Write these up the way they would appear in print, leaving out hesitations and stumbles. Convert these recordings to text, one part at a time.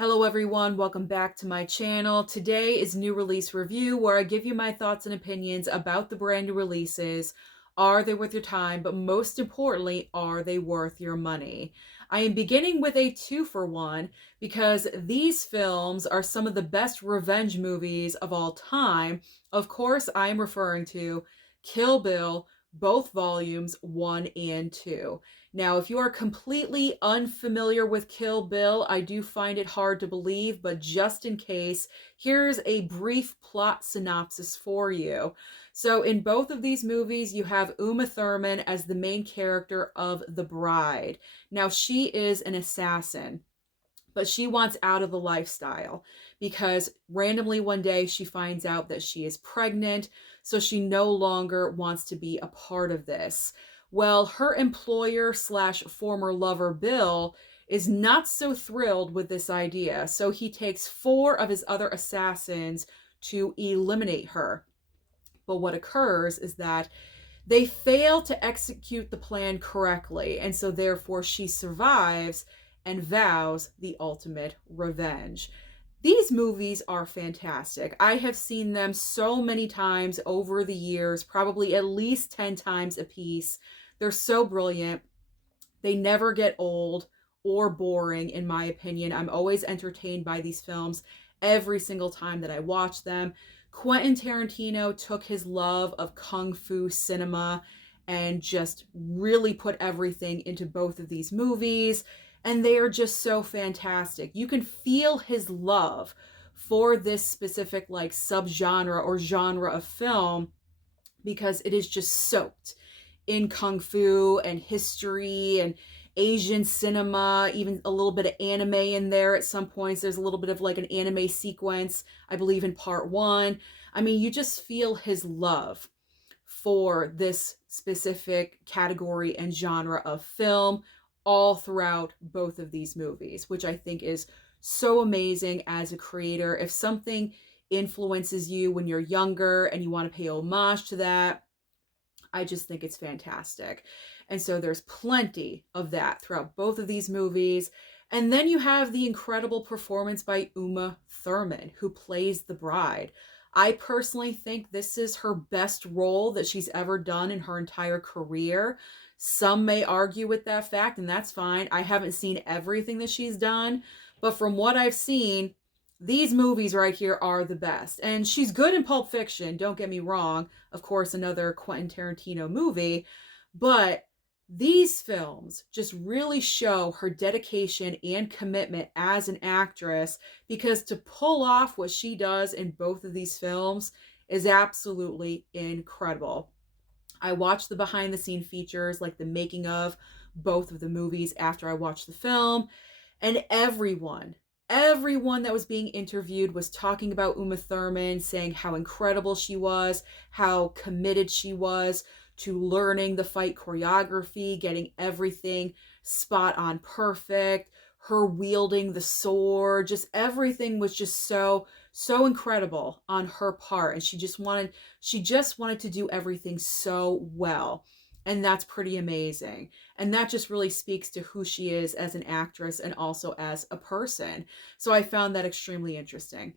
Hello everyone, welcome back to my channel. Today is new release review where I give you my thoughts and opinions about the brand new releases. Are they worth your time? But most importantly, are they worth your money? I am beginning with a 2-for-1 because these films are some of the best revenge movies of all time. Of course, I am referring to Kill Bill, both volumes 1 and 2. Now, if you are completely unfamiliar with Kill Bill, I do find it hard to believe, but just in case, here's a brief plot synopsis for you. So, in both of these movies, you have Uma Thurman as the main character of The Bride. Now, she is an assassin, but she wants out of the lifestyle because randomly one day she finds out that she is pregnant, so she no longer wants to be a part of this. Well, her employer slash former lover, Bill, is not so thrilled with this idea, so he takes 4 of his other assassins to eliminate her. But what occurs is that they fail to execute the plan correctly, and so therefore she survives and vows the ultimate revenge. These movies are fantastic. I have seen them so many times over the years, probably at least 10 times a piece. They're so brilliant. They never get old or boring, in my opinion. I'm always entertained by these films every single time that I watch them. Quentin Tarantino took his love of kung fu cinema and just really put everything into both of these movies, and they are just so fantastic. You can feel his love for this specific like subgenre or genre of film because it is just soaked in kung fu and history and Asian cinema, even a little bit of anime in there at some points. There's a little bit of like an anime sequence, I believe, in part 1. I mean, you just feel his love for this specific category and genre of film all throughout both of these movies, which I think is so amazing as a creator. If something influences you when you're younger and you want to pay homage to that, I just think it's fantastic. And so there's plenty of that throughout both of these movies. And then you have the incredible performance by Uma Thurman, who plays the bride. I personally think this is her best role that she's ever done in her entire career. Some may argue with that fact, and that's fine. I haven't seen everything that she's done, but from what I've seen, these movies right here are the best. And she's good in Pulp Fiction, don't get me wrong. Of course, another Quentin Tarantino movie. But these films just really show her dedication and commitment as an actress, because to pull off what she does in both of these films is absolutely incredible. I watched the behind the scene features, like the making of both of the movies after I watched the film, and everyone that was being interviewed was talking about Uma Thurman, saying how incredible she was, how committed she was to learning the fight choreography, getting everything spot on perfect, her wielding the sword, just everything was just so incredible on her part, and she just wanted to do everything so well. And that's pretty amazing. And that just really speaks to who she is as an actress and also as a person. So I found that extremely interesting.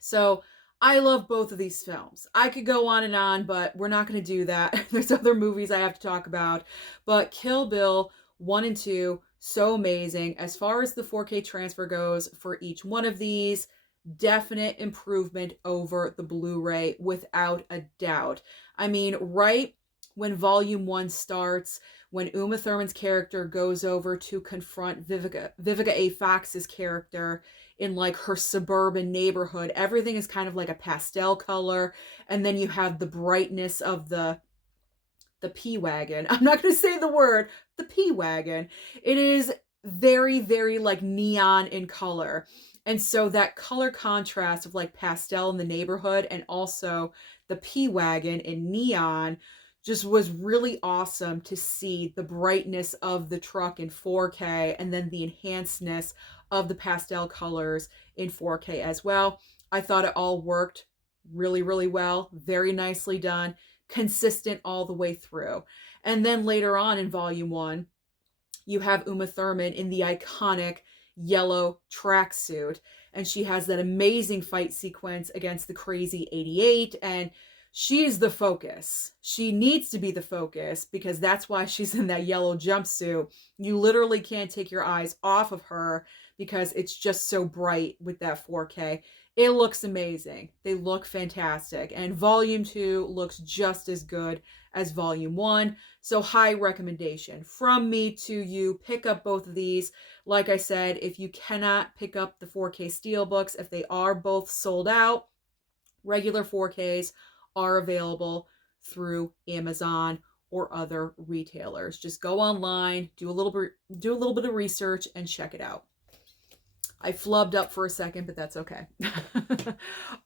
So I love both of these films. I could go on and on, but we're not going to do that. There's other movies I have to talk about. But Kill Bill 1 and 2, so amazing. As far as the 4K transfer goes for each one of these, definite improvement over the Blu-ray without a doubt. I mean, right when Volume 1 starts, when Uma Thurman's character goes over to confront Vivica A. Fox's character in like her suburban neighborhood, everything is kind of like a pastel color, and then you have the brightness of the P-Wagon. I'm not going to say the word, the P-Wagon. It is very, very like neon in color. And so that color contrast of like pastel in the neighborhood and also the P-Wagon in neon just was really awesome to see the brightness of the truck in 4K and then the enhancedness of the pastel colors in 4K as well. I thought it all worked really, really well. Very nicely done. Consistent all the way through. And then later on in Volume 1, you have Uma Thurman in the iconic yellow tracksuit. And she has that amazing fight sequence against the crazy 88. And she's the focus. She needs to be the focus because that's why she's in that yellow jumpsuit. You literally can't take your eyes off of her because it's just so bright with that 4K. It looks amazing. They look fantastic. And Volume 2 looks just as good as Volume 1. So high recommendation from me to you. Pick up both of these. Like I said, if you cannot pick up the 4K Steelbooks, if they are both sold out, regular 4Ks are available through Amazon or other retailers. Just go online, do a little bit of research and check it out. I flubbed up for a second, but that's okay.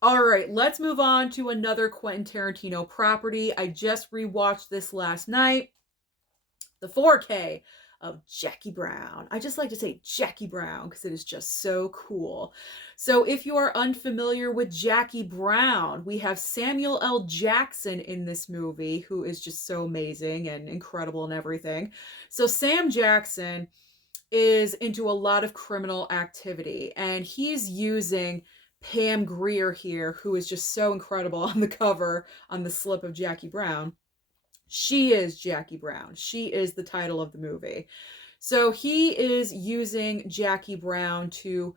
All right, let's move on to another Quentin Tarantino property. I just rewatched this last night. The 4K of Jackie Brown. I just like to say Jackie Brown because it is just so cool. So if you are unfamiliar with Jackie Brown, we have Samuel L. Jackson in this movie, who is just so amazing and incredible and everything. So Sam Jackson is into a lot of criminal activity, and he's using Pam Grier here, who is just so incredible on the cover, on the slip of Jackie Brown. She is Jackie Brown. She is the title of the movie. So he is using Jackie Brown to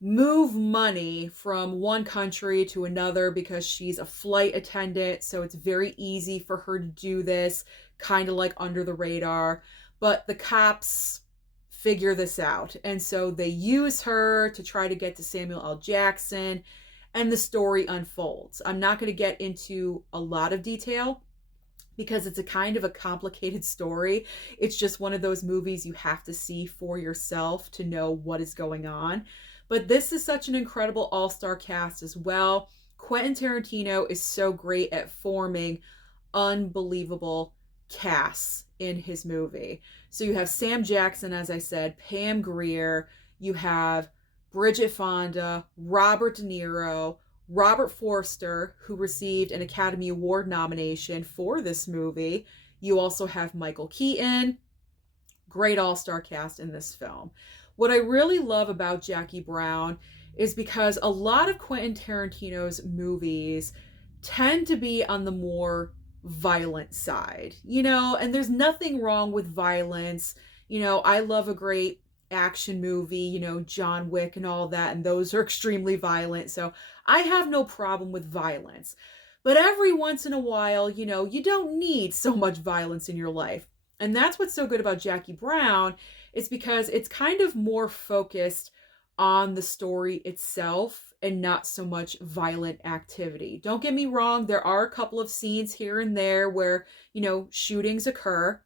move money from one country to another because she's a flight attendant. So it's very easy for her to do this, kind of like under the radar. But the cops figure this out. And so they use her to try to get to Samuel L. Jackson, and the story unfolds. I'm not going to get into a lot of detail because it's a kind of a complicated story. It's just one of those movies you have to see for yourself to know what is going on. But this is such an incredible all-star cast as well. Quentin Tarantino is so great at forming unbelievable casts in his movie. So you have Sam Jackson, as I said, Pam Grier, you have Bridget Fonda, Robert De Niro, Robert Forster, who received an Academy Award nomination for this movie. You also have Michael Keaton. Great all-star cast in this film. What I really love about Jackie Brown is because a lot of Quentin Tarantino's movies tend to be on the more violent side, and there's nothing wrong with violence. I love a great action movie, John Wick and all that, and those are extremely violent. So I have no problem with violence. But every once in a while, you don't need so much violence in your life. And that's what's so good about Jackie Brown, is because it's kind of more focused on the story itself and not so much violent activity. Don't get me wrong, there are a couple of scenes here and there where, shootings occur.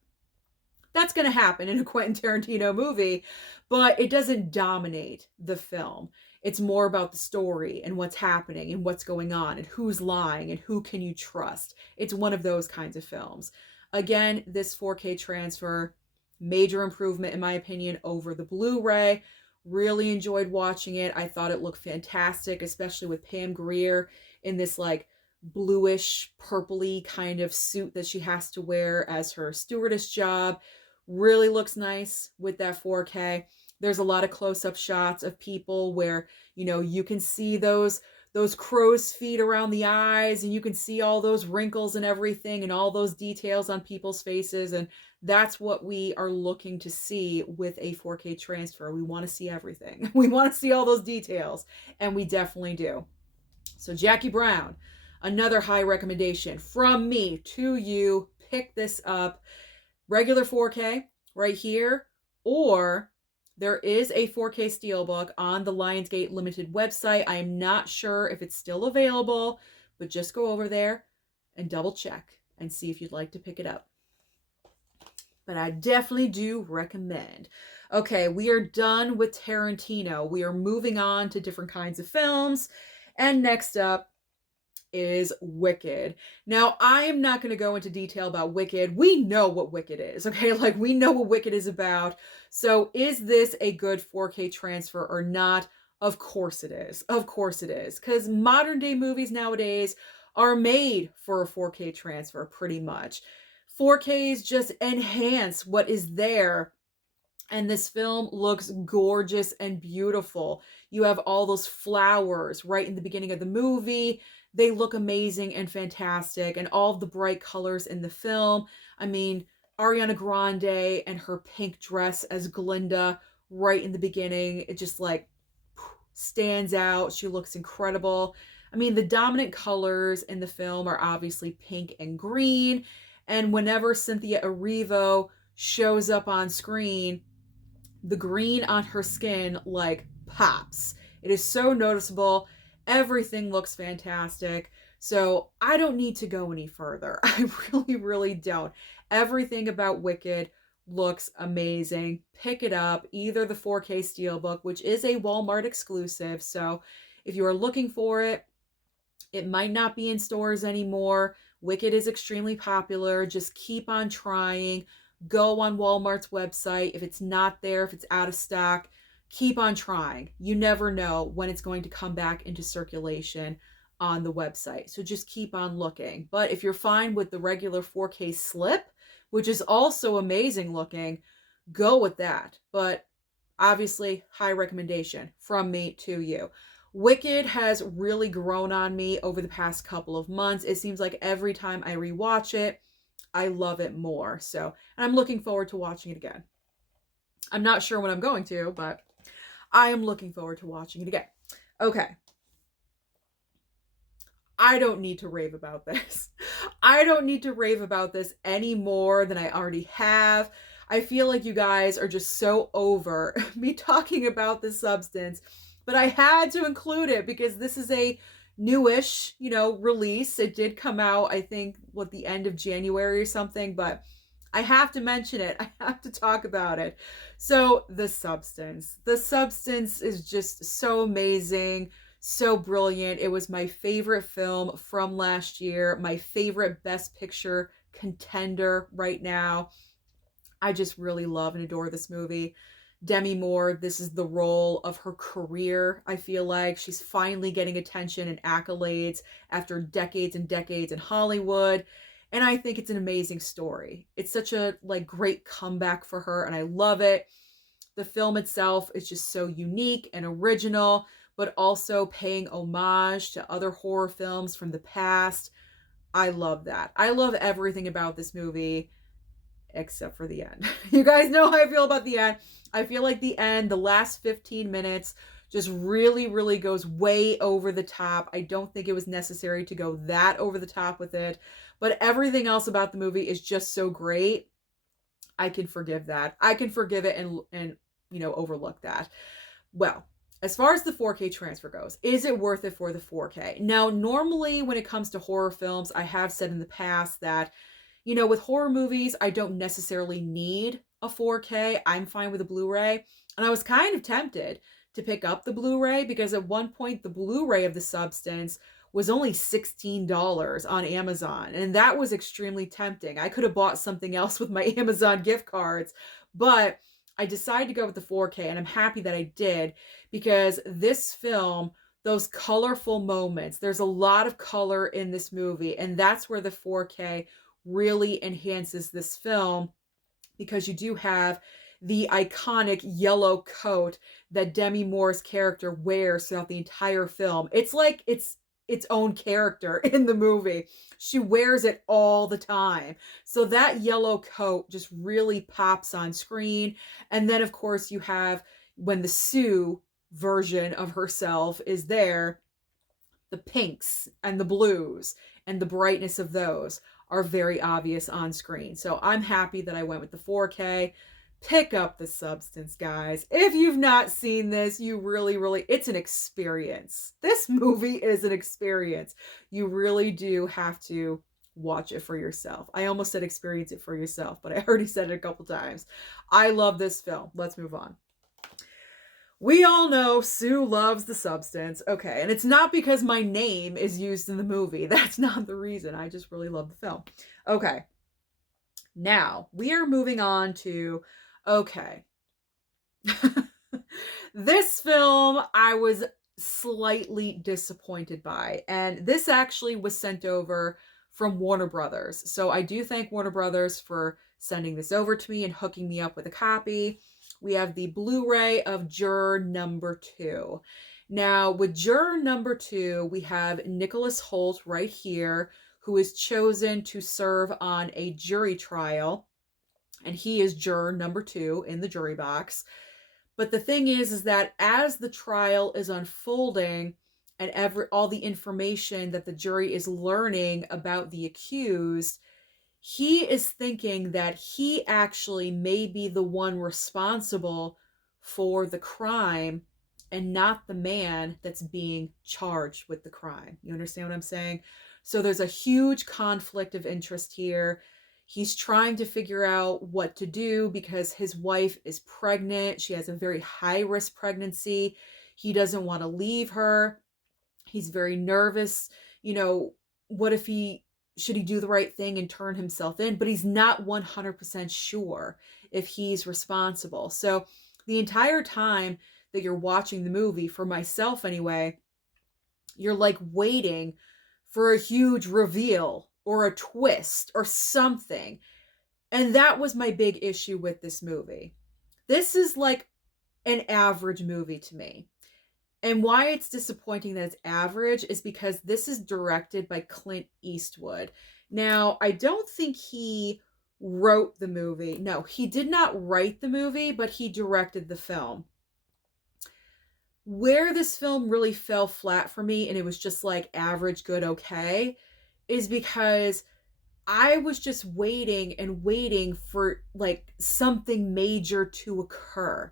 That's going to happen in a Quentin Tarantino movie, but it doesn't dominate the film. It's more about the story and what's happening and what's going on and who's lying and who can you trust. It's one of those kinds of films. Again, this 4K transfer, major improvement in my opinion over the Blu-ray. Really enjoyed watching it. I thought it looked fantastic, especially with Pam Grier in this like bluish purpley kind of suit that she has to wear as her stewardess job. Really looks nice with that 4K. There's a lot of close-up shots of people where, you can see those crow's feet around the eyes, and you can see all those wrinkles and everything and all those details on people's faces. And that's what we are looking to see with a 4K transfer. We want to see everything. We want to see all those details, and we definitely do. So Jackie Brown, another high recommendation from me to you. Pick this up. Regular 4K right here, or there is a 4K Steelbook on the Lionsgate Limited website. I am not sure if it's still available, but just go over there and double check and see if you'd like to pick it up. But I definitely do recommend. Okay, we are done with Tarantino. We are moving on to different kinds of films. And next up is Wicked. Now, I am not going to go into detail about Wicked. We know what Wicked is, okay? Like, we know what Wicked is about. So, is this a good 4K transfer or not? Of course it is. Of course it is. Because modern day movies nowadays are made for a 4K transfer, pretty much. 4Ks just enhance what is there. And this film looks gorgeous and beautiful. You have all those flowers right in the beginning of the movie. They look amazing and fantastic. And all of the bright colors in the film. I mean, Ariana Grande and her pink dress as Glinda right in the beginning, it just like stands out. She looks incredible. I mean, the dominant colors in the film are obviously pink and green. And whenever Cynthia Erivo shows up on screen, the green on her skin like pops. It is so noticeable. Everything looks fantastic. So I don't need to go any further. I really, really don't. Everything about Wicked looks amazing. Pick it up, either the 4K Steelbook, which is a Walmart exclusive. So if you are looking for it, it might not be in stores anymore. Wicked is extremely popular. Just keep on trying. Go on Walmart's website. If it's not there, if it's out of stock, keep on trying. You never know when it's going to come back into circulation on the website. So just keep on looking. But if you're fine with the regular 4K slip, which is also amazing looking, go with that. But obviously, high recommendation from me to you. Wicked has really grown on me over the past couple of months. It seems like every time I rewatch it, I love it more. So, and I'm looking forward to watching it again. I'm not sure when I'm going to, but I am looking forward to watching it again. Okay. I don't need to rave about this. I don't need to rave about this any more than I already have. I feel like you guys are just so over me talking about this substance, but I had to include it because this is a newish, release. It did come out, I think, the end of January or something, but I have to mention it. I have to talk about it. So, The Substance. The Substance is just so amazing, so brilliant. It was my favorite film from last year, my favorite Best Picture contender right now. I just really love and adore this movie. Demi Moore, this is the role of her career. I feel like she's finally getting attention and accolades after decades and decades in Hollywood. And I think it's an amazing story. It's such a great comeback for her, and I love it. The film itself is just so unique and original, but also paying homage to other horror films from the past. I love that. I love everything about this movie except for the end. You guys know how I feel about the end. I feel like the end, the last 15 minutes, just really, really goes way over the top. I don't think it was necessary to go that over the top with it, but everything else about the movie is just so great. I can forgive that. I can forgive it and overlook that. Well, as far as the 4K transfer goes, is it worth it for the 4K? Now, normally when it comes to horror films, I have said in the past that with horror movies, I don't necessarily need a 4K. I'm fine with a Blu-ray. And I was kind of tempted to pick up the Blu-ray because at one point the Blu-ray of The Substance was only $16 on Amazon. And that was extremely tempting. I could have bought something else with my Amazon gift cards, but I decided to go with the 4K, and I'm happy that I did because this film, those colorful moments, there's a lot of color in this movie, and that's where the 4K really enhances this film because you do have the iconic yellow coat that Demi Moore's character wears throughout the entire film. It's like it's its own character in the movie. She wears it all the time. So that yellow coat just really pops on screen. And then, of course, you have when the Sue version of herself is there, the pinks and the blues and the brightness of those are very obvious on screen. So I'm happy that I went with the 4K. Pick up The Substance, guys. If you've not seen this, you really, it's an experience. This movie is an experience. You really do have to watch it for yourself. I almost said experience it for yourself, but I already said it a couple times. I love this film. Let's move on. We all know Sue loves The Substance. Okay, and it's not because my name is used in the movie. That's not the reason. I just really love the film. Okay. Now, we are moving on to, okay. This film I was slightly disappointed by, and this actually was sent over from Warner Brothers. So I do thank Warner Brothers for sending this over to me and hooking me up with a copy. we have the Blu-ray of Juror number 2. Now, with Juror number 2, we have Nicholas Hoult right here, who is chosen to serve on a jury trial. And he is Juror number 2 in the jury box. But the thing is that as the trial is unfolding and all the information that the jury is learning about the accused, he is thinking that he actually may be the one responsible for the crime and not the man that's being charged with the crime. You understand what I'm saying? So there's a huge conflict of interest here. He's trying to figure out what to do because his wife is pregnant. She has a very high-risk pregnancy. He doesn't want to leave her. He's very nervous. You know, what if should he do the right thing and turn himself in? But he's not 100% sure if he's responsible. So the entire time that you're watching the movie, for myself anyway, you're like waiting for a huge reveal or a twist or something. And that was my big issue with this movie. This is like an average movie to me. And why it's disappointing that it's average is because this is directed by Clint Eastwood. Now, I don't think he wrote the movie. No, he did not write the movie, but he directed the film. Where this film really fell flat for me, and it was just like average, good, okay, is because I was just waiting and waiting for like something major to occur.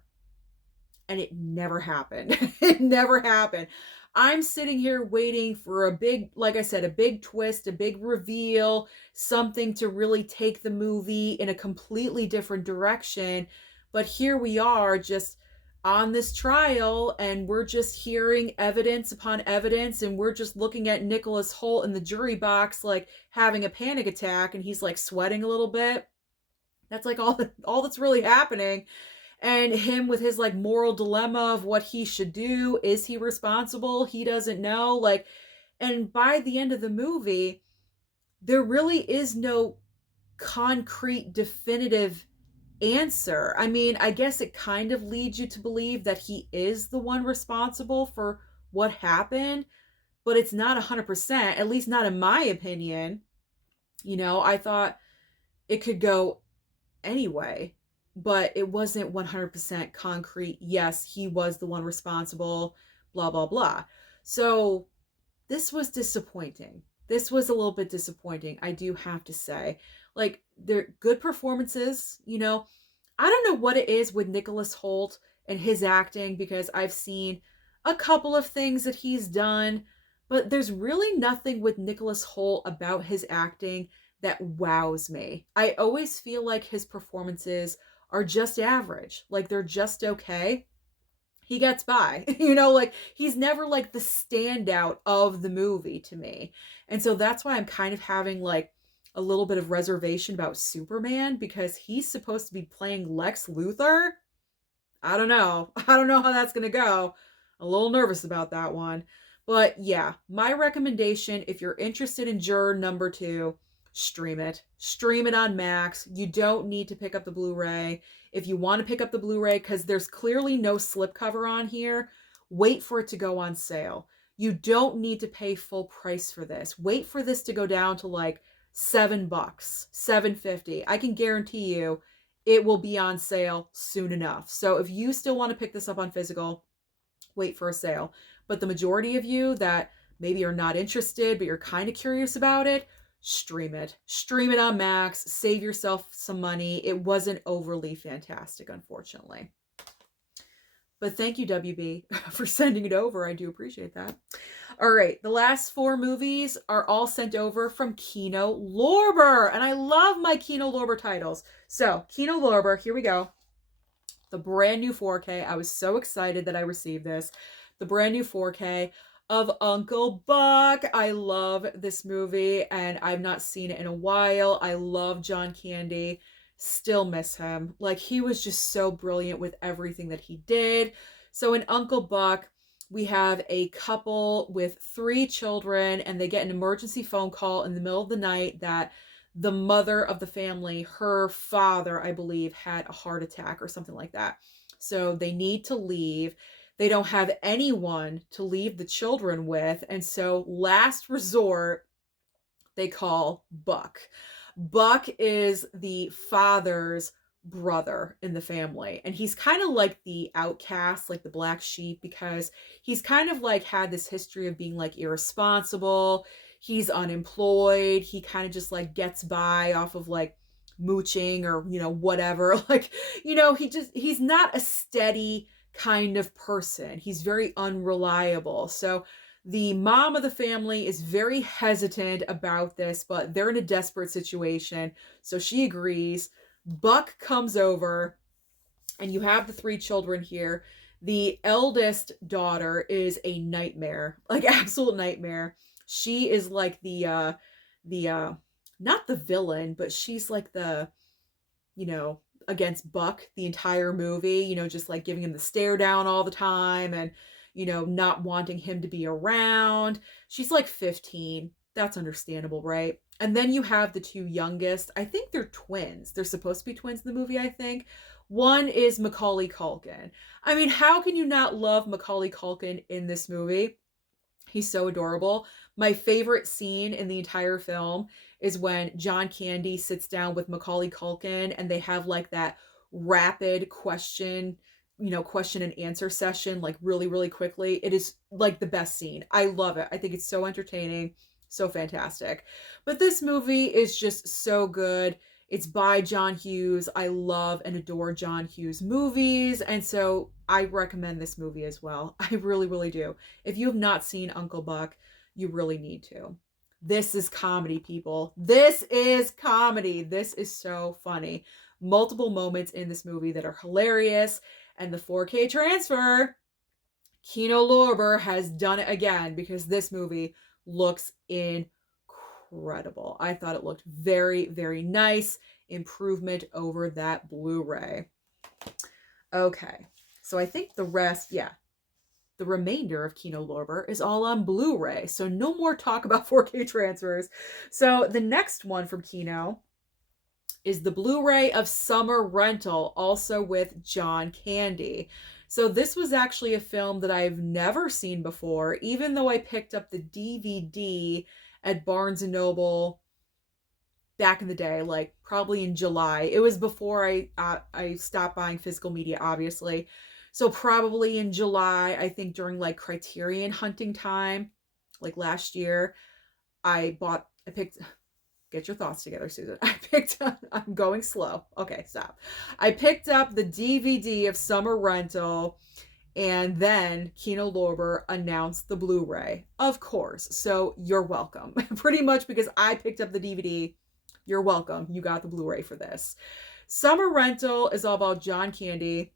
And it never happened. It never happened. I'm sitting here waiting for a big, like I said, a big twist, a big reveal, something to really take the movie in a completely different direction. But here we are just on this trial, and we're just hearing evidence upon evidence, and we're just looking at Nicholas Hoult in the jury box like having a panic attack, and he's like sweating a little bit. That's like all that's really happening. And him with his like moral dilemma of what he should do. Is he responsible? He doesn't know. Like, and by the end of the movie, there really is no concrete, definitive answer. I mean, I guess it kind of leads you to believe that he is the one responsible for what happened, but it's not 100%, at least not in my opinion. You know, I thought it could go anyway, but it wasn't 100% concrete. Yes, he was the one responsible, blah, blah, blah. So this was disappointing. This was a little bit disappointing, I do have to say. Like, they're good performances, you know. I don't know what it is with Nicholas Hoult and his acting, because I've seen a couple of things that he's done, but there's really nothing with Nicholas Hoult about his acting that wows me. I always feel like his performances are just average. Like, they're just okay. He gets by, you know, like he's never like the standout of the movie to me. And so that's why I'm kind of having like a little bit of reservation about Superman, because he's supposed to be playing Lex Luthor. I don't know. I don't know how that's going to go. I'm a little nervous about that one. But yeah, my recommendation, if you're interested in Juror number 2, stream it. Stream it on Max. You don't need to pick up the Blu-ray. If you want to pick up the Blu-ray, because there's clearly no slipcover on here, wait for it to go on sale. You don't need to pay full price for this. Wait for this to go down to like $7, $7.50. I can guarantee you it will be on sale soon enough. So if you still want to pick this up on physical, wait for a sale. But the majority of you that maybe are not interested, but you're kind of curious about it, stream it. Stream it on Max. Save yourself some money. It wasn't overly fantastic, unfortunately. But thank you, WB, for sending it over. I do appreciate that. All right, the last 4 movies are all sent over from Kino Lorber. And I love my Kino Lorber titles. So, Kino Lorber, here we go. The brand new 4K. I was so excited that I received this. The brand new 4K of Uncle Buck. I love this movie, and I've not seen it in a while. I love John Candy. Still miss him. Like, he was just so brilliant with everything that he did. So in Uncle Buck, we have a couple with 3 children, and they get an emergency phone call in the middle of the night that the mother of the family, her father, I believe, had a heart attack or something like that. So they need to leave. They don't have anyone to leave the children with. And so, last resort, they call Buck. Buck is the father's brother in the family. And he's kind of like the outcast, like the black sheep, because he's kind of like had this history of being like irresponsible. He's unemployed. He kind of just like gets by off of like mooching or, whatever. Like, he's not a steady kind of person. He's very unreliable. So the mom of the family is very hesitant about this, but they're in a desperate situation. So she agrees. Buck comes over, and you have the three children here. The eldest daughter is a nightmare, like absolute nightmare. She is like the not the villain, but she's like the, against Buck the entire movie, just like giving him the stare down all the time and, not wanting him to be around. She's like 15. That's understandable, right? And then you have the two youngest. I think they're twins. They're supposed to be twins in the movie, I think. One is Macaulay Culkin. I mean, how can you not love Macaulay Culkin in this movie? He's so adorable. My favorite scene in the entire film is when John Candy sits down with Macaulay Culkin and they have like that rapid question and answer session, like really, really quickly. It is like the best scene. I love it. I think it's so entertaining, so fantastic. But this movie is just so good. It's by John Hughes. I love and adore John Hughes movies. And so I recommend this movie as well. I really, really do. If you have not seen Uncle Buck, you really need to. This is comedy, people. This is comedy. This is so funny. Multiple moments in this movie that are hilarious. And the 4K transfer, Kino Lorber has done it again because this movie looks incredible. I thought it looked very, very nice. Improvement over that Blu-ray. Okay, so I think the remainder of Kino Lorber is all on Blu-ray. So no more talk about 4K transfers. So the next one from Kino is the Blu-ray of Summer Rental, also with John Candy. So this was actually a film that I've never seen before, even though I picked up the DVD at Barnes & Noble back in the day, like probably in July. It was before I stopped buying physical media, obviously. So probably in July, I think during like Criterion hunting time, like last year, get your thoughts together, Susan. I'm going slow. Okay, stop. I picked up the DVD of Summer Rental, and then Kino Lorber announced the Blu-ray. Of course. So you're welcome. Pretty much because I picked up the DVD, you're welcome. You got the Blu-ray for this. Summer Rental is all about John Candy.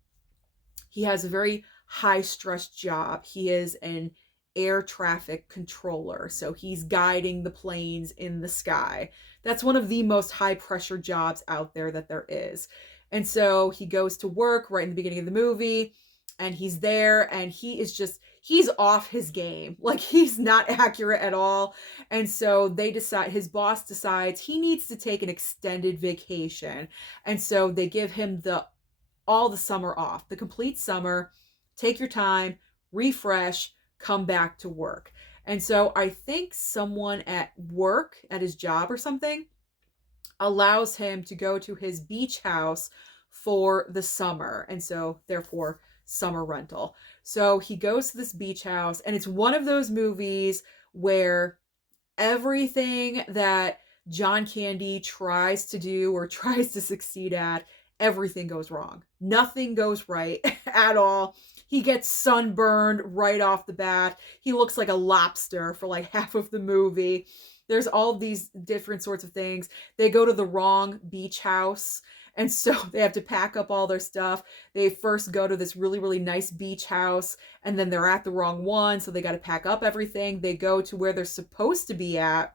He has a very high-stress job. He is an air traffic controller. So he's guiding the planes in the sky. That's one of the most high pressure jobs out there that there is. And so he goes to work right in the beginning of the movie, and he's there, and he's off his game. Like, he's not accurate at all. And so his boss decides he needs to take an extended vacation. And so they give him all the summer off, the complete summer. Take your time, refresh, come back to work. And so I think someone at work, at his job or something, allows him to go to his beach house for the summer. And so therefore, Summer Rental. So he goes to this beach house, and it's one of those movies where everything that John Candy tries to do or tries to succeed at, everything goes wrong. Nothing goes right at all. He gets sunburned right off the bat. He looks like a lobster for like half of the movie. There's all these different sorts of things. They go to the wrong beach house, and so they have to pack up all their stuff. They first go to this really, really nice beach house, and then they're at the wrong one, so they got to pack up everything. They go to where they're supposed to be at,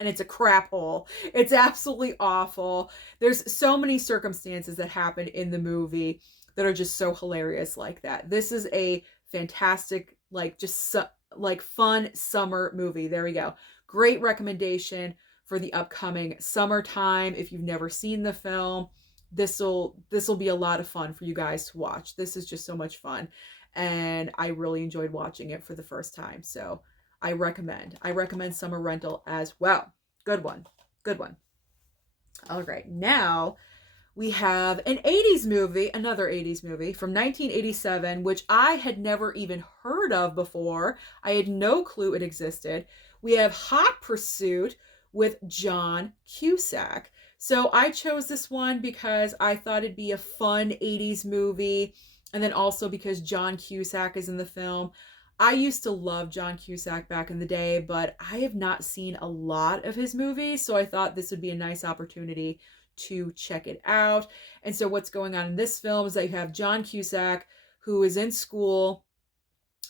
and it's a crap hole. It's absolutely awful. There's so many circumstances that happen in the movie that are just so hilarious like that. This is a fantastic, fun summer movie. There we go. Great recommendation for the upcoming summertime. If you've never seen the film, This will be a lot of fun for you guys to watch. This is just so much fun, and I really enjoyed watching it for the first time. So I recommend Summer Rental as well. Good one. Good one. All right. Now we have an 80s movie, another 80s movie from 1987, which I had never even heard of before. I had no clue it existed. We have Hot Pursuit with John Cusack. So I chose this one because I thought it'd be a fun 80s movie, and then also because John Cusack is in the film. I used to love John Cusack back in the day, but I have not seen a lot of his movies, so I thought this would be a nice opportunity to check it out. And so what's going on in this film is that you have John Cusack, who is in school,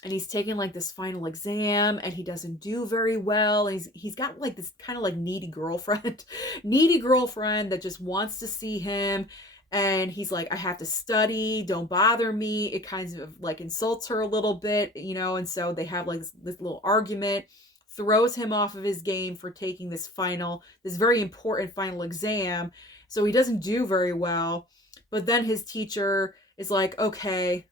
and he's taking like this final exam, and he doesn't do very well. He's got like this kind of like needy girlfriend needy girlfriend that just wants to see him, and he's like, I have to study, don't bother me. It kind of like insults her a little bit, and so they have like this little argument, throws him off of his game for taking this very important final exam. So he doesn't do very well, but then his teacher is like, okay,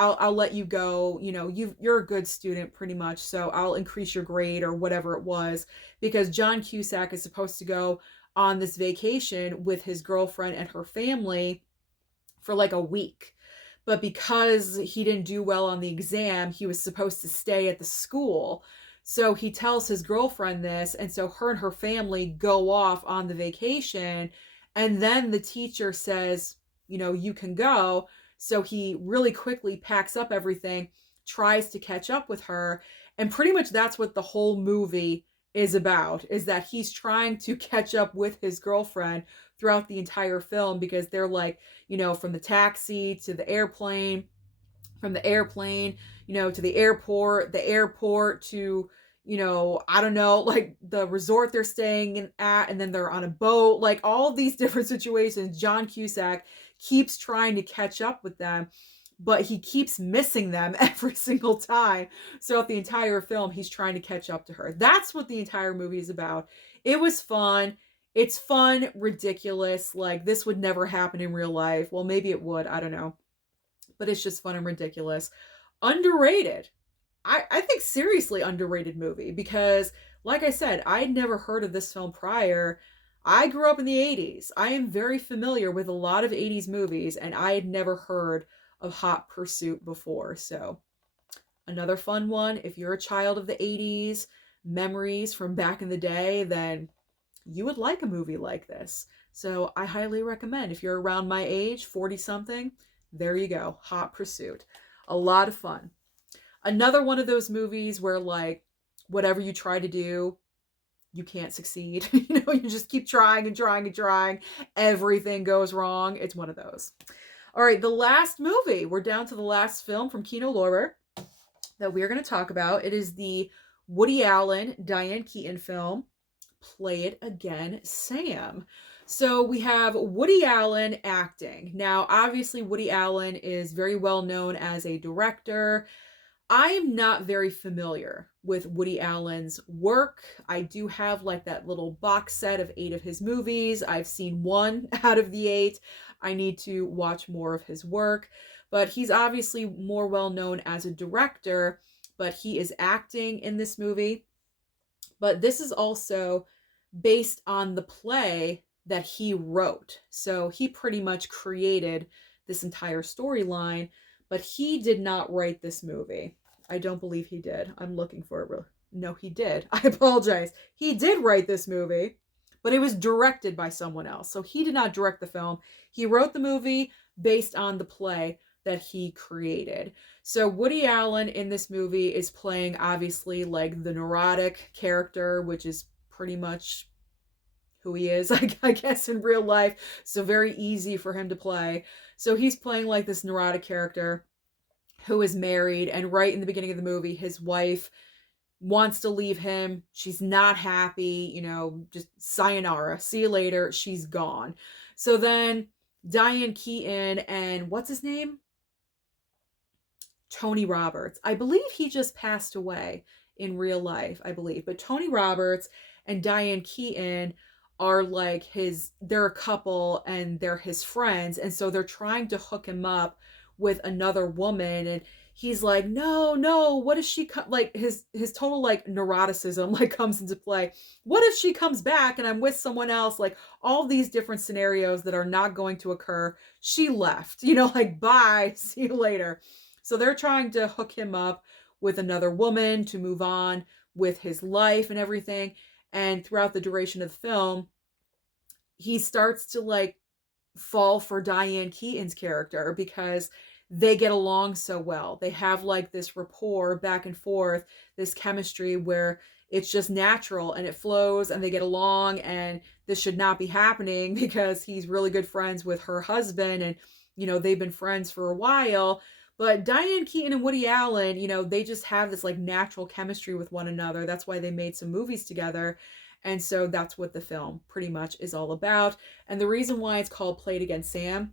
I'll let you go. You're a good student pretty much, so I'll increase your grade or whatever it was, because John Cusack is supposed to go on this vacation with his girlfriend and her family for like a week. But because he didn't do well on the exam, he was supposed to stay at the school. So he tells his girlfriend this, and so her and her family go off on the vacation. And then the teacher says, you can go. So he really quickly packs up everything, tries to catch up with her. And pretty much that's what the whole movie is about, is that he's trying to catch up with his girlfriend throughout the entire film, because they're like, from the taxi to the airplane, from the airplane, to the airport to, I don't know, like the resort they're staying at, and then they're on a boat, like all these different situations. John Cusack keeps trying to catch up with them, but he keeps missing them every single time. So throughout the entire film, he's trying to catch up to her. That's what the entire movie is about. It was fun. It's fun, ridiculous. Like, this would never happen in real life. Well, maybe it would. I don't know. But it's just fun and ridiculous. Underrated. I think seriously underrated movie, because, like I said, I'd never heard of this film prior. I grew up in the 80s. I am very familiar with a lot of 80s movies, and I had never heard of Hot Pursuit before. So another fun one. If you're a child of the 80s, memories from back in the day, then you would like a movie like this. So I highly recommend. If you're around my age, 40 something, there you go. Hot Pursuit. A lot of fun. Another one of those movies where, like, whatever you try to do, you can't succeed. You just keep trying and trying and trying. Everything goes wrong. It's one of those. All right, the last movie. We're down to the last film from Kino Lorber that we're going to talk about. It is the Woody Allen, Diane Keaton film, Play It Again, Sam. So we have Woody Allen acting. Now, obviously, Woody Allen is very well known as a director. I am not very familiar with Woody Allen's work. I do have like that little box set of 8 of his movies. I've seen 1 out of the 8. I need to watch more of his work. But he's obviously more well known as a director, but he is acting in this movie. But this is also based on the play that he wrote. So he pretty much created this entire storyline, but he did not write this movie. I don't believe he did. I'm looking for it. No, he did. I apologize. He did write this movie, but it was directed by someone else. So he did not direct the film. He wrote the movie based on the play that he created. So Woody Allen in this movie is playing, obviously, like the neurotic character, which is pretty much who he is, I guess, in real life. So very easy for him to play. So he's playing like this neurotic character who is married, and right in the beginning of the movie, his wife wants to leave him. She's not happy, just sayonara, see you later, she's gone. So then Diane Keaton and what's his name? Tony Roberts. I believe he just passed away in real life, I believe. But Tony Roberts and Diane Keaton are like they're a couple and they're his friends, and so they're trying to hook him up with another woman, and he's like, no, no, what if like his total like neuroticism like comes into play. What if she comes back and I'm with someone else? Like all these different scenarios that are not going to occur. She left, like, bye, see you later. So they're trying to hook him up with another woman to move on with his life and everything. And throughout the duration of the film, he starts to like fall for Diane Keaton's character because they get along so well. They have like this rapport back and forth, this chemistry where it's just natural and it flows and they get along, and this should not be happening because he's really good friends with her husband, and they've been friends for a while. But Diane Keaton and Woody Allen, they just have this like natural chemistry with one another. That's why they made some movies together. And so that's what the film pretty much is all about. And the reason why it's called Play It Again, Sam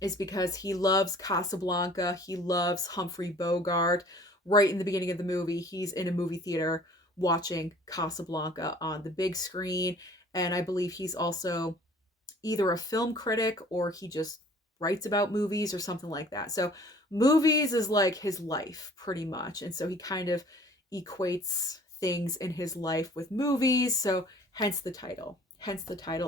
is because he loves Casablanca. He loves Humphrey Bogart. Right in the beginning of the movie, he's in a movie theater watching Casablanca on the big screen. And I believe he's also either a film critic or he just writes about movies or something like that. So movies is like his life pretty much. And so he kind of equates things in his life with movies. So hence the title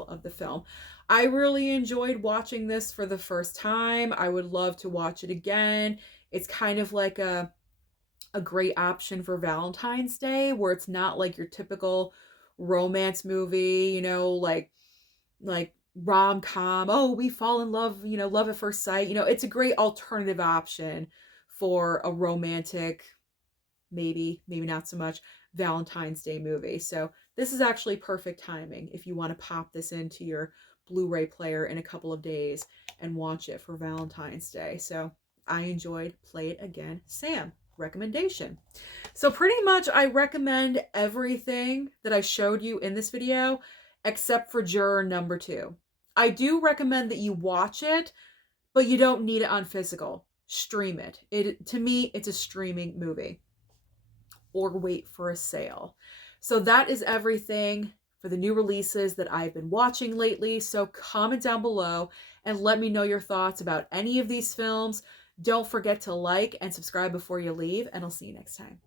of the film. I really enjoyed watching this for the first time. I would love to watch it again. It's kind of like a great option for Valentine's Day, where it's not like your typical romance movie, like rom-com, oh, we fall in love, love at first sight. It's a great alternative option for a romantic, maybe not so much, Valentine's Day movie. So this is actually perfect timing if you want to pop this into your Blu-ray player in a couple of days and watch it for Valentine's Day. So I enjoyed Play It Again, Sam. Recommendation. So pretty much I recommend everything that I showed you in this video except for Juror number 2. I do recommend that you watch it, but you don't need it on physical. Stream it. To me, it's a streaming movie. Or wait for a sale. So that is everything for the new releases that I've been watching lately. So comment down below and let me know your thoughts about any of these films. Don't forget to like and subscribe before you leave, and I'll see you next time.